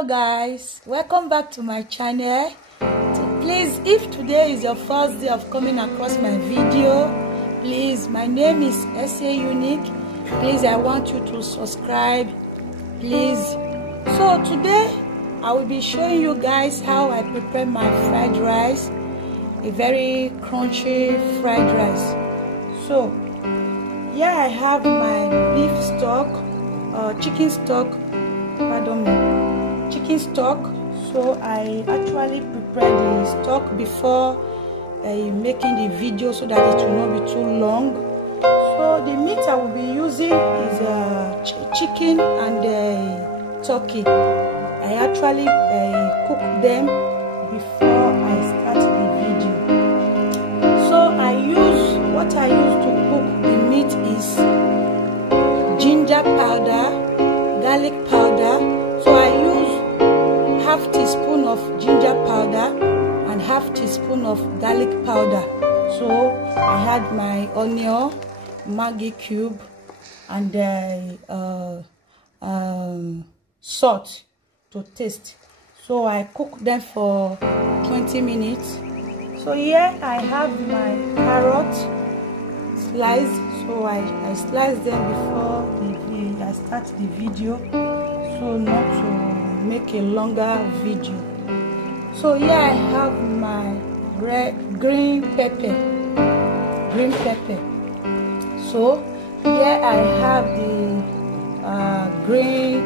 Hello guys, welcome back to my channel. Please, if today is your first day of coming across my video, please, my name is SA Unique. Please, I want you to subscribe, please. So today I will be showing you guys how I prepare my fried rice, a very crunchy fried rice. So here I have my beef stock, chicken stock, chicken stock. So I actually prepare the stock before making the video so that it will not be too long. So the meat I will be using is chicken and turkey. I actually cook them before I start the video. So what I use to cook the meat is ginger powder, garlic powder. So I use half teaspoon of ginger powder and half teaspoon of garlic powder. So I had my onion, Maggi cube, and salt to taste. So I cook them for 20 minutes. So here I have my carrot sliced. So I slice them before I start the video, so not to make a longer video. So here I have my green pepper. So here I have the green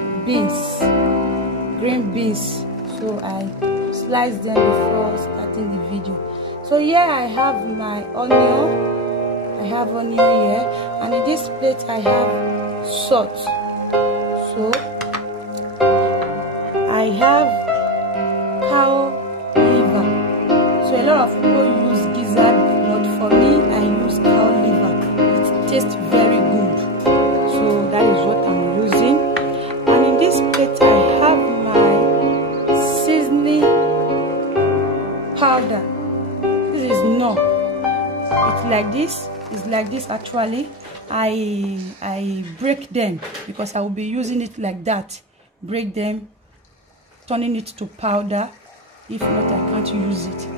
beans. So I slice them before starting the video. So here I have my onion. I have onion here, and in this plate I have salt. So I have cow liver. So a lot of people use gizzard, but for me I use cow liver. It tastes very good. So that is what I'm using. And in this plate I have my seasoning powder. This is knorr. It's like this. It's like this actually. I break them because I will be using it like that. Break them, turning it to powder. If not, I can't use it.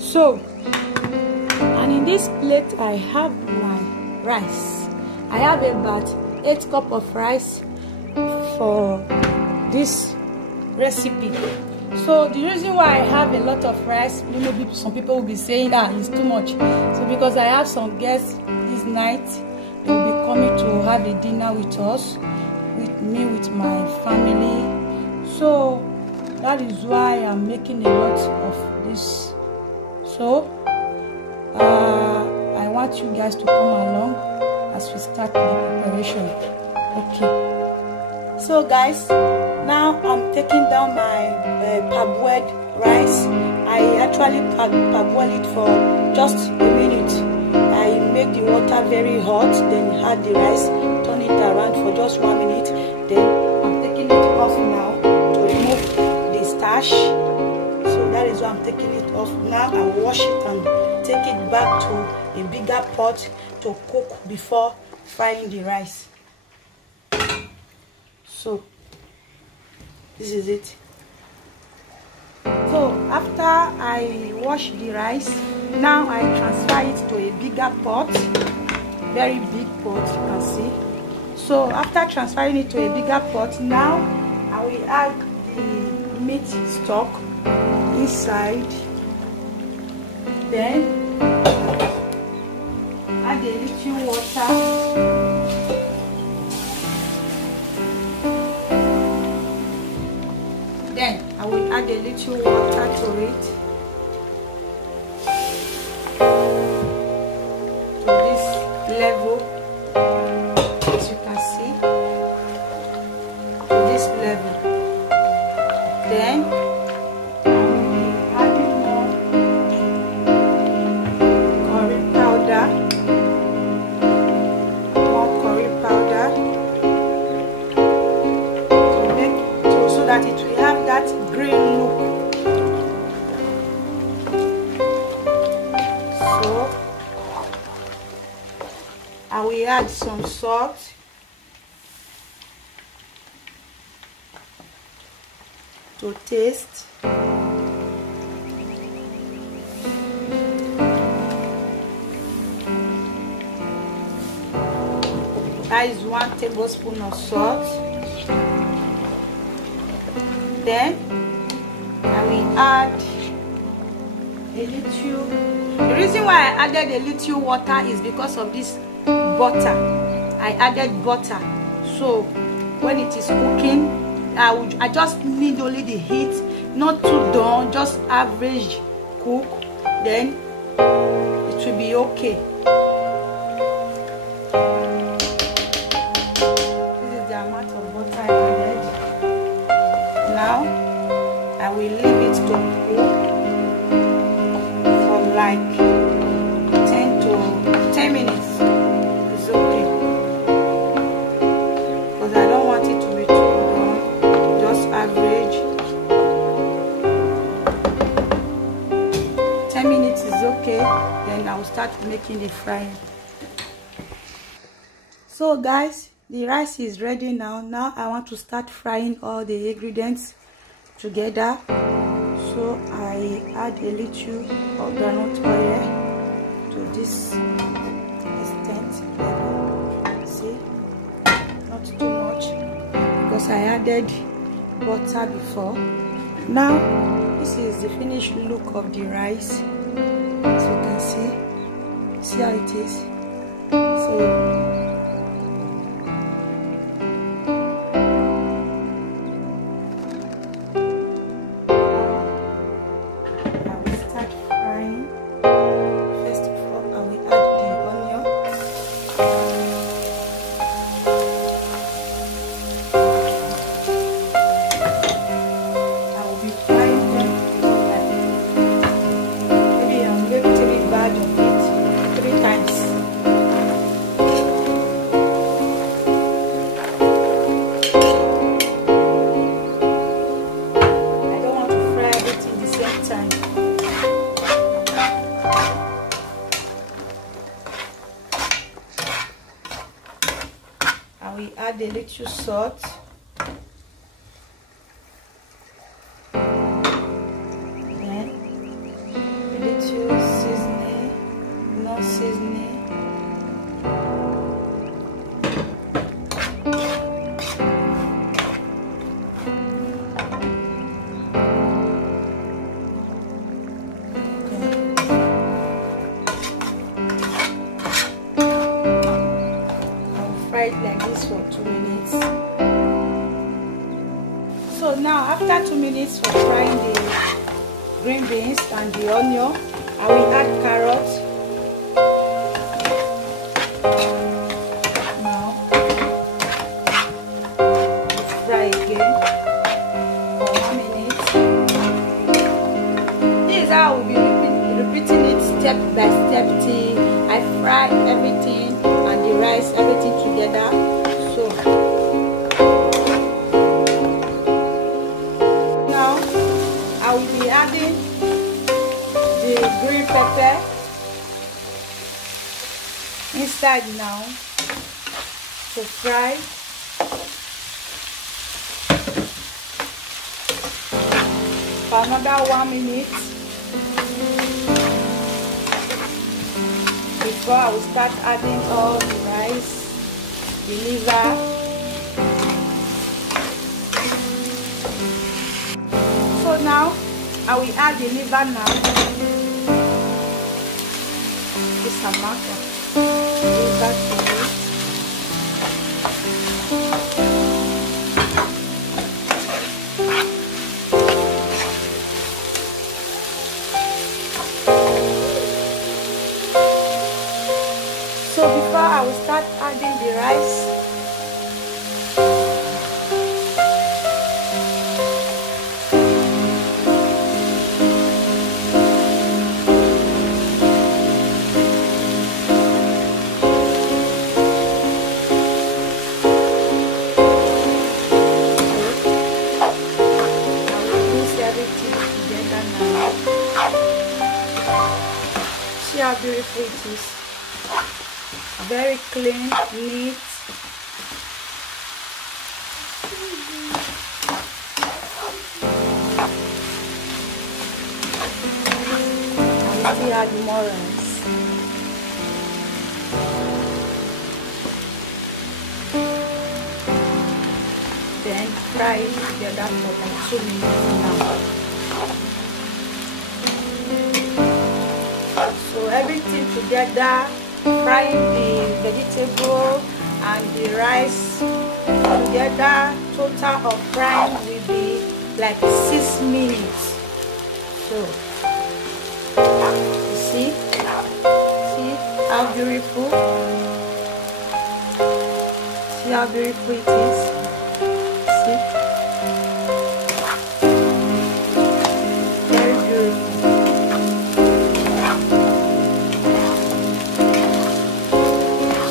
So, and in this plate I have my rice. I have about 8 cups of rice for this recipe. So the reason why I have a lot of rice, maybe some people will be saying it's too much. So because I have some guests this night, they will be coming to have a dinner with us, with me, with my family. So that is why I'm making a lot of this. So I want you guys to come along as we start the preparation. Okay. So guys, now I'm taking down my parboiled rice. I actually parboil it for just a minute. I make the water very hot, then add the rice, turn it around for just 1 minute. Then I'm taking it off now to remove the starch. So that is why I'm taking it off now. I wash it and take it back to a bigger pot to cook before frying the rice. So this is it. So after I wash the rice, now I transfer it to a bigger pot, very big pot, you can see. So after transferring it to a bigger pot, now I will add the meat stock inside. Then add a little water. Then I will add a little water to it, to this level, as you can see, to this level. Then I will be adding more curry powder, so that it will have that green look. So I will add some salt. to taste. That is 1 tablespoon of salt. Then I will add a little. The reason why I added a little water is because of this butter. I added butter, so when it is cooking, I just need only the heat, not too done, just average cook. Then it will be okay. This is the amount of butter I added. Now I will leave it to cook for like 10 minutes. It's okay, because I don't want it to be too done, just average. 10 minutes is okay. Then I will start making the frying. So guys, the rice is ready now. Now I want to start frying all the ingredients together. So I add a little of groundnut oil to this extent level. See, not too much, because I added butter before. Now this is the finished look of the rice. As you can see how it is. So we add a little salt, then a little seasoning, no seasoning, like this for 2 minutes. So now after 2 minutes for frying the green beans and the onion, I will add carrots. Now fry again for 1 minute. This is how I will be repeating it step by step till I fry everything and the rice, everything together. So now I will be adding the green pepper inside now to fry. For another 1 minute before I will start adding all the rice, the liver. So now I will add the liver now. This amount of liver to it. So before I will start adding the rice, see how beautiful it is. Very clean, neat. still add more rice. Then fry it together for like 2 minutes now. So everything together, frying the vegetable and the rice together, total of frying will be like 6 minutes. So you see how beautiful, see how beautiful it is. See, very beautiful.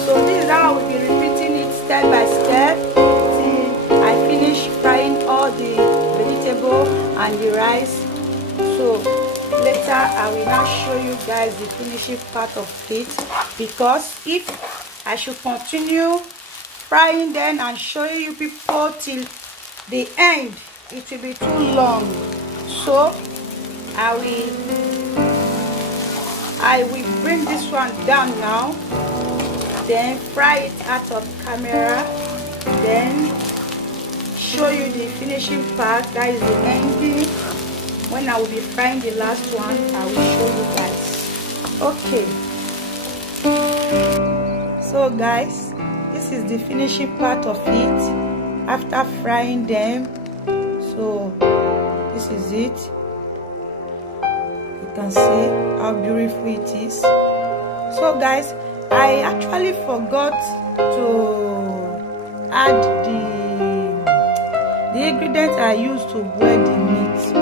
So this is how I will be repeating it step by step till I finish frying all the vegetable and the rice. So later I will now show you guys the finishing part of it, because if I should continue frying then and showing you people till the end, it will be too long. So I will bring this one down now, then fry it out of camera, then show you the finishing part, that is the ending. When I will be frying the last one, I will show you guys. Okay, so guys, this is the finishing part of it after frying them. So this is it. You can see how beautiful it is. So guys, I actually forgot to add the ingredients I used to boil the meat.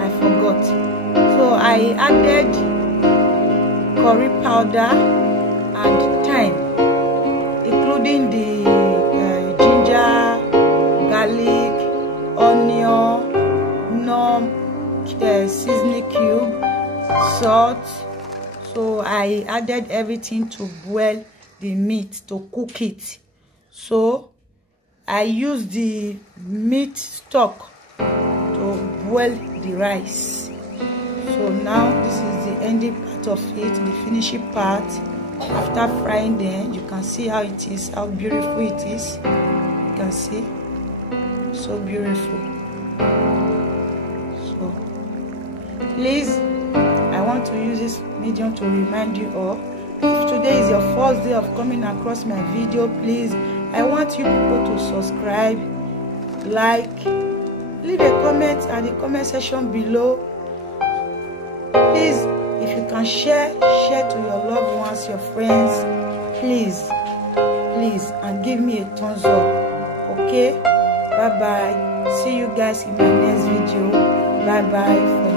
I forgot. So I added curry powder and thyme, including the ginger, garlic, onion, knorr, seasoning cube, salt. So I added everything to boil the meat, to cook it. So I used the meat stock to boil the rice. So now this is the ending part of it, the finishing part. After frying them, you can see how it is, how beautiful it is. You can see, so beautiful. So please, I want to use this medium to remind you all, if today is your first day of coming across my video, please, I want you people to subscribe, like, leave a comment at the comment section below. Please, if you can share to your loved ones, your friends, please, and give me a thumbs up. Okay, bye bye. See you guys in my next video. Bye bye.